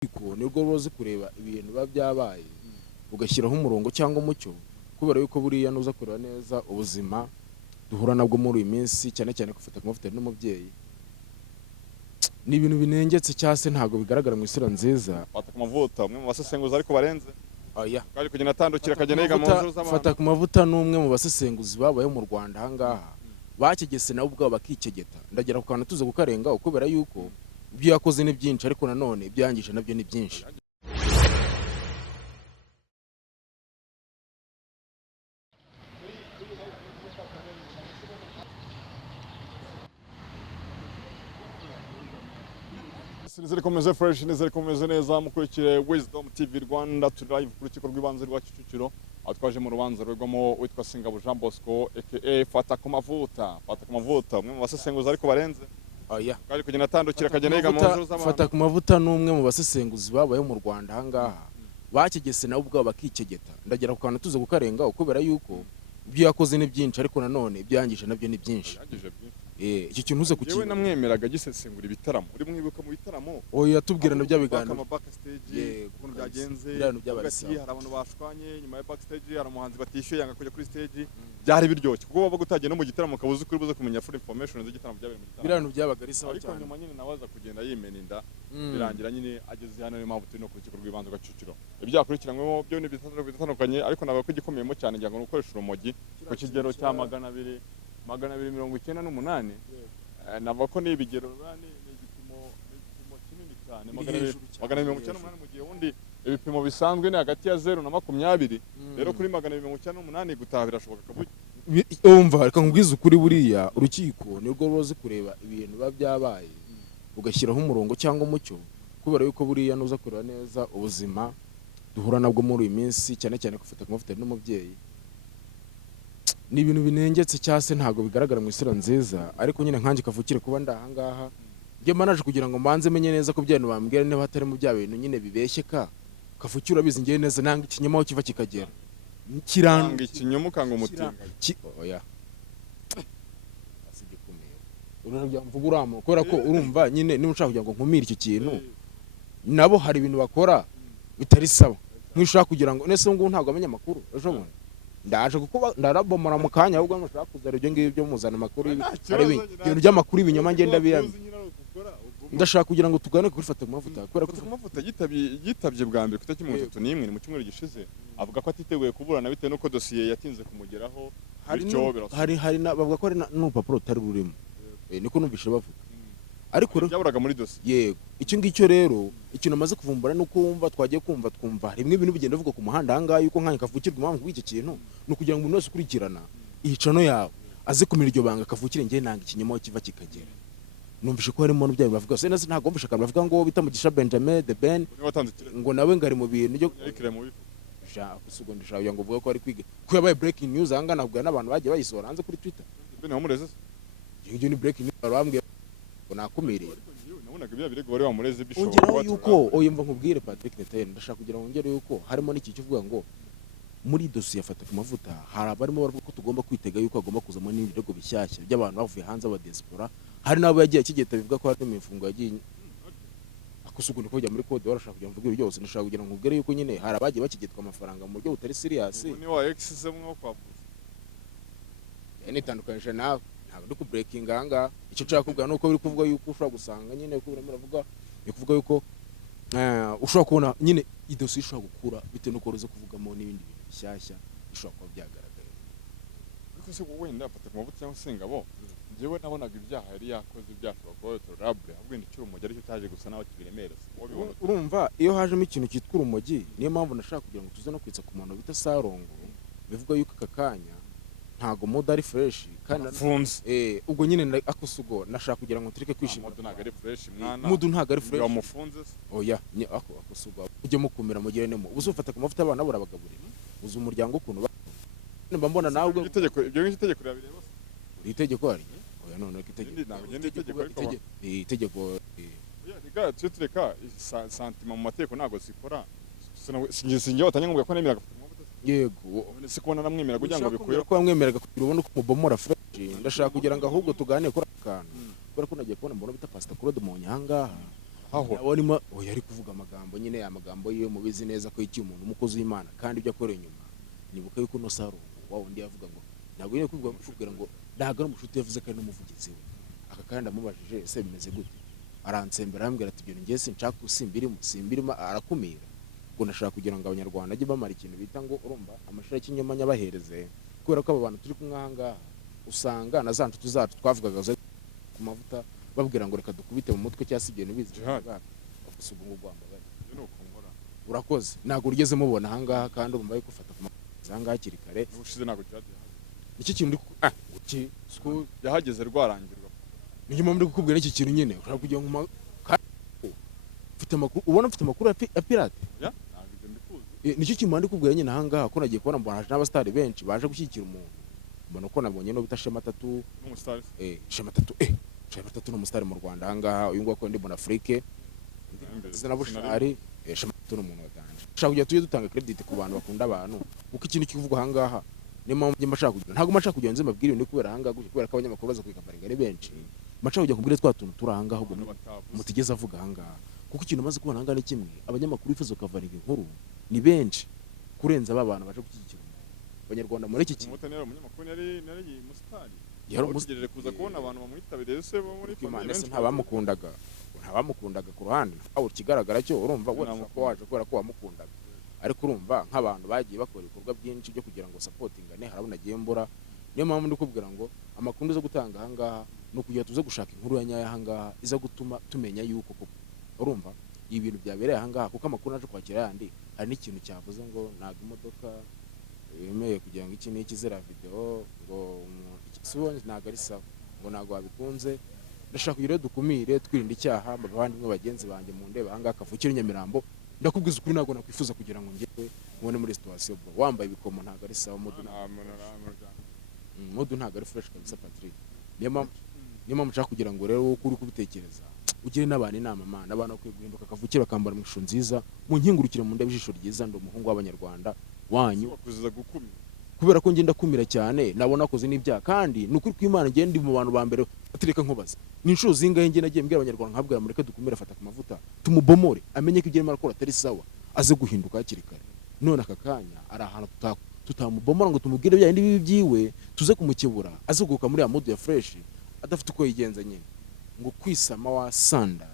Kurukiko nirwo ruzi kureba ibintu biba byabaye ugashyiraho umurongo cyangwa umucyo kubera yuko buriya nuza kureba neza ubuzima duhura nabwo muri uyu minsi cyane cyane gufata kumufite n'umubyeyi ni ibintu binengetse cyase ntago bigaragara mu isura nziza. Fatakumavuta umwe mu basesenguzi ariko barenze oya kandi kugenda atandukira akagenda yiga mu nzu z'abantu. Fatakumavuta n'umwe mu basesenguzi babaye mu Rwanda ahangaha bakigese nabo ubwabo bakicegeta ndagera ku kantu tuze kukarenga kubera yuko ibyo yakoze ni byinshi ariko nanone ibyangije nabyo ni byinshi. Nizere komeze fresh, nizere komeze neza mukurikire Wisdom TV Rwanda turi live ku rukiko rw'ibanze rwa Kicukiro aho twaje mu rubanza rwegwamo witwa Singabo Jean Bosco aka Fatakumavuta. Fatakumavuta umwe mu basesenguzi ariko barenze oya kandi kugenda atandukira akagenda yiga mu nzu z'abantu. Fatakumavuta n'umwe mu basesenguzi babaye mu Rwanda ahangaha bakigese nabo ubwabo bakicegeta ndagera ku kantu tuze kukarenga kubera yuko ibyo yakoze ni byinshi ariko nanone ibyangije nabyo ni byinshi. Iki kintu uze kukiba yewe namwemeraga gisesengura ibitaramo uri mwibuka mu bitaramo oya tubwirana by'abiganiro mu backstage ukuntu byagenze by'abarisa hari abantu bashwanye nyuma ya backstage hari umuhanzi batishyuye yanga kujya kuri stage byari biryoshye kuko baba gutagiye no mu gitaramo kabuze kuri buze kumenya full information z'igitaramo byabereye mu gitaramo birano byabaga ari sawa cyane ariko nyuma nyine nawaza kugenda yimena inda birangira nyine ageze hano niyo mpamvu turi no ku rukiko rw'ibanze rwa Kicukiro ibyakurikiranyweho byo ni bitandukanye ariko nabaye ko igikomeyemo cyane ngira ngo ni ukoresha urumogi ku kigero cya 298 nava ko ni ibigero ni igipimo kinini cyane 298 mu gihe undi ibipimo bisanzwe ni hagati ya 0 na 20 rero kuri 298 gutaha birashoboka kabuye. Umva reka nkubwize ukuri buriya urukiko nirwo ruzi kureba ibintu biba byabaye ugashyiraho umurongo cyangwa umucyo kubera yuko buriya nuza kureba neza ubuzima duhura nabwo muri uyu minsi cyane cyane gufata kumufite n'umubyeyi ni ibintu binengetse cyase ntago bigaragara mu isura nziza ariko nyine nkanje kavukire kuba ndahangaha nge manaje kugira ngo mbanze menye neza ko byantu bambwira niba hatari mu bya bintu nyine bibeshyeka kavukire urabizi nge neza nanga ikinyoma aho kiva kikagera kiranga ikinyoma ukanga umutinga oya asije kumera urabya mvuga uramo kubera ko urumva nyine niba ushaka kugira ngo nkumire iki kintu nabo hari ibintu bakora bitari sawa mwishaka kugira ngo nese ngo ntago amenya makuru ejo bundi ndaje kuko ndarabomora mu kanya ahubwo mushaka kuzara ibyo ngibyo muzana makuru ibintu by'amakuru ibinyoma ngenda biyamye ndashaka kugira ngo tugane kuri Fatakumavuta kubera ko Fatakumavuta yitabye bwa mbere ku itariki 31 mu cyumweru gishize avuga ko atiteguye kuburana bitewe nuko dosiye yatinze kumugeraho hari bavuga ko ari n'urupapuro rutari rurimo niko numvise bavuga ariko byaburaga muri dosiye yego icyo ngicyo rero ikintu amaze kuvumbura nuko wumva twagiye twumva rimwe ibintu bigenda bivuga ku muhanda ahangaha yuko nkanye kavukirwa impamvu y'iki kintu ni ukugira ngo umuntu wese ukurikirana ihicano yawe aze kumira iryo banga kavukire ngiye nanga ikinyoma kiva kikagera numvishe ko harimo n'ibyaye bavuga se nase ntago mvishe kandi bavuga ngo bita Mugisha Benjamin de Ben ngo nawe ngari mu bintu byo kusugo ndishaka ngo uvuga ko ari kwiga ko yabaye breaking news ahanga nabwo n'abantu bagiye bayisohora hanze kuri Twitter bene wamureze ibyo ni breaking news barambwiye nakumireye nabonaga ibya birego bari bamureze bishoboka ko yuko oyumva nkubwire Patrick Netene ndashaka kugira ngo ngere yuko harimo n'iki kivuga ngo muri dosiye Fatakumavuta hari abarimo baravuga ko tugomba kwitega yuko agomba kuzamo n'ibirego bishyashya by'abantu bavuye hanze aba diaspora hari nabo yagiye kigeta bivuga ko hari imifungo yagiye akusugo niko kujya muri code warashaka kugira ngo mvuge byose ndashaka kugira ngo ngubwire yuko nyine hari abagiye bakigetwa amafaranga mu buryo butari serious ni wa excess mwo kwavuze itandukanyije nawe ntabwo ndi ku breaking anga icyo nshaka kuvuga nuko biri kuvuga yuko ushobora gusanga nyine uko birimo baravuga ni kuvuga yuko ushobora kubona nyine idosiye ishobora gukura bitewe nuko uruze kuvugamo n'ibindi bintu bishyashya bishobora kuba byagaragaye ariko se wenda Fatakumavuta cyangwa Singabo njyewe nabonaga ibyaha yari yakoze byashobora kuba tolerable ahubwo icyo urumogi aricyo cyaje gusa naho kibiremereza urumva iyo hajemo ikintu cyitwa urumogi niyo mpamvu nashaka kugira ngo tuze no kwitsa ku muntu bita Sarongo bivuga yuko aka kanya ntago moda ari fresh kandi afunze ubwo nyine akusugo nashaka kugira ngo tureke kwishima moda ntago ari fresh mwana moda ntago ari fresh yamufunze oya akusugo ujye mukumira mugire nemo uzufata ku mavuta abana burabagaburira uzu umuryango ukuntu mba mbona nawe ubwo itegeko ibyo itegeko rirabireba itegeko ari oya none itegeko oya tureka santima mu mategeko ntago zikora sinjye watanye ngo ko nemera yego si kubona namwemera kugira ngo bikuye ko bamwemeraga kugira ubone ko mubomora fresh ndashaka kugira ngo ahubwo tugane kuri akantu kubera ko nagiye kubona mbona bita Pastor Claude mu nyangaha aho nabonimo oya ari kuvuga amagambo nyine amagambo yiwe mubizi neza ko iki umuntu umukozi w'Imana kandi ibyo akora inyuma nibuka yuko no saro wawo ndi yavuga ngo ntabwo yine kubwira ngo ntabwo ari umushuti yavuze ko ari n'umuvugizi we aka kandi amubajije ese bimeze gute aransembera arambwira ati ibyo ngiye sinshaka simbirimo arakumira ngo ndashaka kugira ngo abanyarwanda ajye bamara ikintu bita ngo urumva amashira y'ikinyoma nyabahereze kubera ko aba bantu turi kumwe aha ngaha usanga na za nshuti zacu twavugaga ku mavuta babwira ngo reka dukubite mu mutwe cyangwa se ibintu bizi bagusuga ngo rwambaye urakoze ntabwo urigeze mubona aha ngaha kandi urumva yuko ufata ku mavuta aha ngaha hakiri kare n'ubushize ntabwo cyateye iki kintu yahageze rwarangirwa niyo mpamvu ndi kukubwira iki kintu nyine ushaka kugira ngo ufite amakuru ubona ufite amakuru ya pirate nicyo kintu ndi kukubwira nyine aha ngaha ko nagiye kubona mbona haje n'abasitari benshi baje gushyigikira umuntu mbona ko nabonye no bita Shema Tatu n'umusitari Shema Tatu n'umusitari mu Rwanda aha ngaha uyu nguyu akora ndi muri Afrique na Bushari Shema Tatu n'umuntu watanje ushaka kujya tujye dutanga credit ku bantu bakunda abantu kuko ikintu kivugwa aha ngaha niyo mpamvu njye mbashaka kugira ntabwo mbashaka kugira nze mbabwire ibintu kubera aha ngaha kubera ko abanyamakuru baza kwikaparinga ari benshi mbashaka kujya kubwira twa tuntu turi aha ngaha ubwo mutigeze avuga aha ngaha kuko ikintu maze kubona aha ngaha ni kimwe abanyamakuru bifuza kuvaringa inkuru ni benshi kurenza aba bantu baje gushyigikira abanyarwanda muri iki kintu umunyamakuru yari umusitari yari umutegereje kuza kubona abantu bamwitabiriye ese bo muri famille ntabamukundaga ku ruhande aho kigaragara cyo urumva we ko waje kubera ko wamukundaga ariko urumva nk'abantu bagiye bakora ibikorwa byinshi byo kugira ngo supportingane harabona gembura niyo mpamvu ndi kubwira ngo amakuru zo gutanga aha ngaha no kugira tuze gushaka inkuru ya nyayo aha ngaha iza gutuma tumenya yuko koko urumva ibintu byabereye aha ngaha kuko amakuru naje kwakira yandi hari n'ikintu cyavuze ngo ntabwo imodoka yemeye kugira ngo iki n'iki zira video ngo ikisubonye ntabwo ari sawa ngo ntabwo wabikunze ndashaka kugira dukumire twirinda icyaha abavandimwe bagenzi banjye mu ndeba aha ngaha kavukire Nyamirambo ndakubwiza ukuri ntabwo nakwifuz kugira ngo njyewe mubone muri situation bro wambaye ibikomo ntabwo ari sawa modu ntabwo ari fresh kabisa Patrick niyo mpamvu nshaka kugira ngo rero uko uri kubitekereza ugire n'abantu inama mana abantu bakwiye guhinduka kavukire bakambara mu ishusho nziza mu nkingurukire mu ndebe ijisho ryiza ndi umuhungu w'abanyarwanda wanyu kubera ko ngenda kumira cyane nabona akoze n'ibyaha kandi nukuri kw'Imana ngende ndi mu bantu ba mbere atereka nkubaza ni inshuro zingahe nge nagiye mbwira abanyarwanda nkabwira mureke dukumira Fatakumavuta tumubomore amenye ko ibyo arimo arakora atari sawa aze guhinduka hakiri kare none aka kanya ari ahantu tutamubomora ngo tumubwire bya bindi byiwe tuze kumukebura aze kuguka muri ya mode ya fresh adafite uko yigenza nyine ngo kwisama wasanda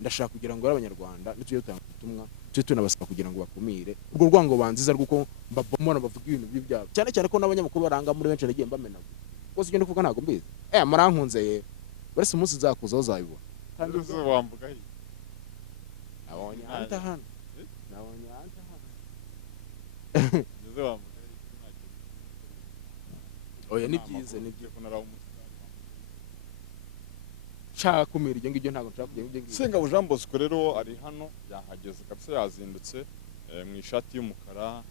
ndashaka kugira ngo abanyarwanda nitujye dutanga ubutumwa tujye tunabasaba kugira ngo bakumire urwo rwango banziza rwuko mbabomora bavuga ibintu by'ibyabo cyane cyane ko n'abanyamakuru baranga muri benshi nagiye mbamenaga bose ibyo ndikuvuga ntabwo mbizi murankunze ye barese umunsi nzakuzaho uzabibona kandi wambuga he nabonye anta hano oya ni byiza nshaka kumira ibyo ngibyo ntabwo nshaka kujya ibyo ngibyo Sengabo Jean Bosco rero ari hano yahageze kabisa yazindutse mu ishati y'umukara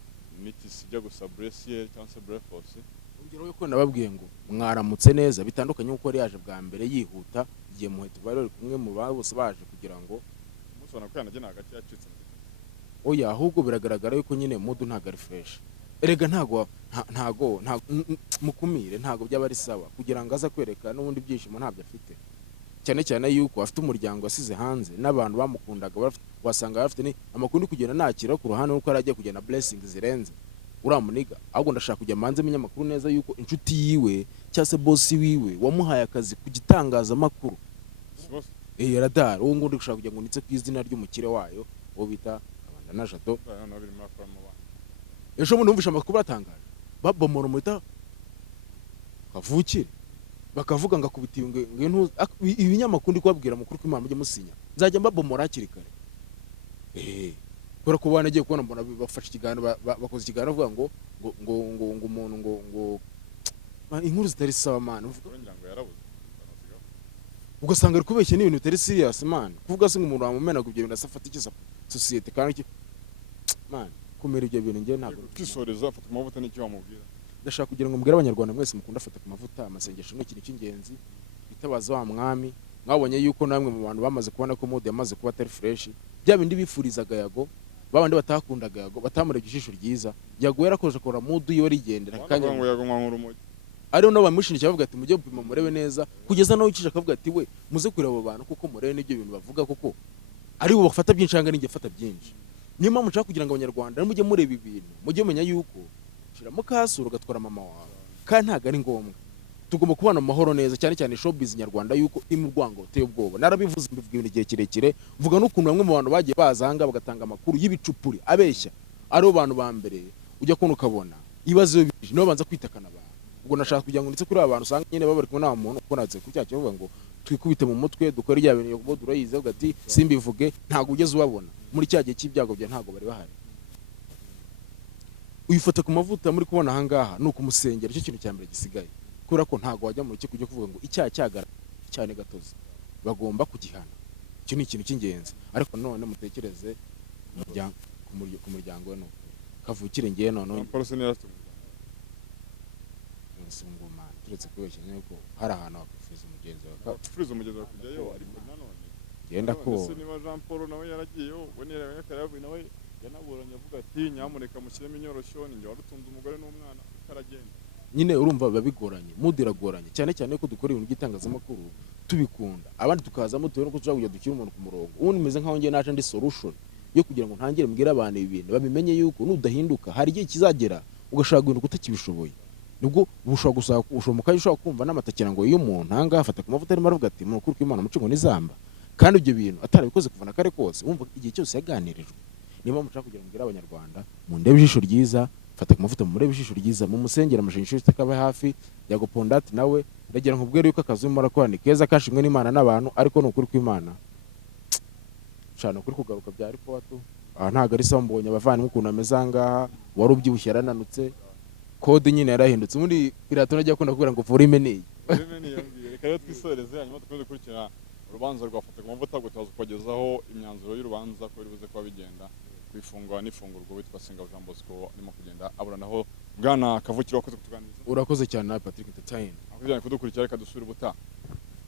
n'itisi ijya gusa brassiere cyangwa se breakfast urugero yuko nababwiye ngo mwaramutse neza bitandukanye uko yari yaje bwa mbere yihuta igihe muheto bari kumwe mu bose baje kugira ngo umunsi wana ko yanagena hagati yacitse oya ahubwo biragaragara yuko nyine mood ntago ari fresh erega ntago mukumire ntago byaba ari sawa kugira ngo aza kwereka n'ubundi byishimo ntabyo afite cyane cyane yuko afite umuryango asize hanze n'abantu bamukundaga wasanga bafite ni amakuru kugenda nakira ku ruhande nuko aragiye kugenda blessing zirenze uramuniga ahubwo ndashaka kujya manze iminyamakuru neza yuko inshuti yiwe cyase boss wiwe wamuhaye akazi ku gitangazamakuru radar uwo ngundi gushaka kujya ngo nitse ku izina ry'umukire wayo uwo bita abanda na Jato ejo bundi numvisha amakuru batangaje babomora umuta kavukire bakavuga ngo akubita ibinyamakuru ndi kubabwira mukuru kw'Imana mujye musinya nzajya mbabomora hakiri kare kubera ko banagiye kubona mbona bafashe ikiganiro bakoze ikiganiro bavuga ngo umuntu ngo inkuru zitari sawa man ugasanga ari kubeshya n'ibintu bitari serious man kuvuga se ngo umuntu wamumenaga ibyo bintu asafata iki societe kandi man kumera ibyo bintu ngiye ntabwo twisoreza Fatakumavuta n'icyo wamubwira ndashaka kugira ngo mbwire abanyarwanda mwese mukunda Fatakumavuta amasengesho n'ikintu cy'ingenzi bitabaza wa mwami mwabonye yuko namwe mu bantu bamaze kubona ko mode yamaze kuba atari fresh bya bindi bifurizaga yago babandi batakundaga yago batamurebye ijisho ryiza yago yarakoje akora mood yiwe rigendera kanya ngo yago nkuru Urumogi ari no bamushinja bavuga ati mujye gupima murebe neza kugeza naho ucisha akavuga ati we muze kureba abo bantu kuko murebe n'ibyo bintu bavuga kuko ari bo bafata byinshi cyangwa ninjye fata byinshi. Niyo mpamvu nshaka kugira ngo abanyarwanda mujye mureba ibintu mujye menya yuko shiramo kasura ugatwara mama wawe kandi ntago ari ngombwa. Tugomba kubana mu mahoro neza, cyane cyane showbiz nyarwanda yuko iri mu rwango ruteye ubwoba. Narabivuze mbivuga ibintu igihe kirekire, mvuga n'ukuntu bamwe mu bantu bagiye bazanga bagatanga amakuru y'ibicupuri abeshya, aribo bantu ba mbere ujya kubona ukabona ibibazo bije nibo banza kwitakana abantu. Ubwo nashaka kugira ngo ndetse kuri aba bantu usanga nyine baba bari kumwe nta muntu ukonatse ku cyacu bavuga ngo twikubite mu mutwe dukore rya bintu yo durayize ugati simbivuge ntago ugeze ubabona muri cyagiye cy'ibyago bya ntago bari bahari. Uyifata ku mavuta muri kubona aha ngaha nuko umusengero cyo kintu cya mbere gisigaye, kubera ko ntago wajya mu rukiko kujya kuvuga ngo icyaha cyagara cyane gatozi, bagomba kugihana. Icyo ni ikintu cy'ingenzi. Ariko none mutekereze ku muryango we nuko kavukire ngiye none singuma turetse kubeshya nuko hari ahantu wakwifuza umugenzi wa kujyayo, ariko nanone genda ko niba Jean Paul nawe yaragiyeyo we nireba yakaravuye nawe yanaburanye avuga ati nyamuneka mushyiremo inyoroshyo ninjye warutunze umugore n'umwana utaragenda. Nyine urumva biba bigoranye, mood iragoranye, cyane cyane ko dukora ibintu by'itangazamakuru tubikunda, abandi tukazamo tuwe no kuja kujya dukira umuntu ku murongo. Ubundi meze nkaho ngiye naje ndi solution yo kugira ngo ntangire mbwira abantu ibintu babimenye yuko nudahinduka hari igihe kizagera ugashaka ibintu kutakibishoboye. Nubwo ushobora gusaba ushomuka ushobora kumva n'amatakira ngo iyo umuntu hanga afata ku mavuta arimo aravuga ati mu kuri kw'Imana mucingo nizamba, kandi ibyo bintu atarabikoze kuva na kare kose wumva igihe cyose yaganirijwe. Niba mushaka kugira ngo mbwira abanyarwanda mu ndebe ijisho ryiza, fata ku mavuta mu murebe ijisho ryiza, mu musengera amashinyisho takaba hafi ya gupondati nawe ndagira nkubwire yuko akazi urimo arakora ni keza kashimwe n'Imana n'abantu, ariko ni ukuri kw'Imana cyane ukuri kugaruka bya ariko watu ntago ari sawa. Mbonye abavandimwe ukuntu ameze angaha, wari ubyibushye yarananutse, kode nyine yarahindutse. Muri pirato najya akunda kubwira ngo volume ni reka rero twisoreze hanyuma dukomeze gukurikira urubanza rwa Fatakumavuta gutaza kugezaho imyanzuro y'urubanza ko bivuze ko bigenda kwifungwa n'ifungurwa. Witwa Singabu Jean Bosco arimo kugenda aburanaho. Bwana Kavukire wakoze kutuganiriza. Urakoze cyane na Patrick Entertain. Akujyanye kudukurikira, reka dusubire ubutaha.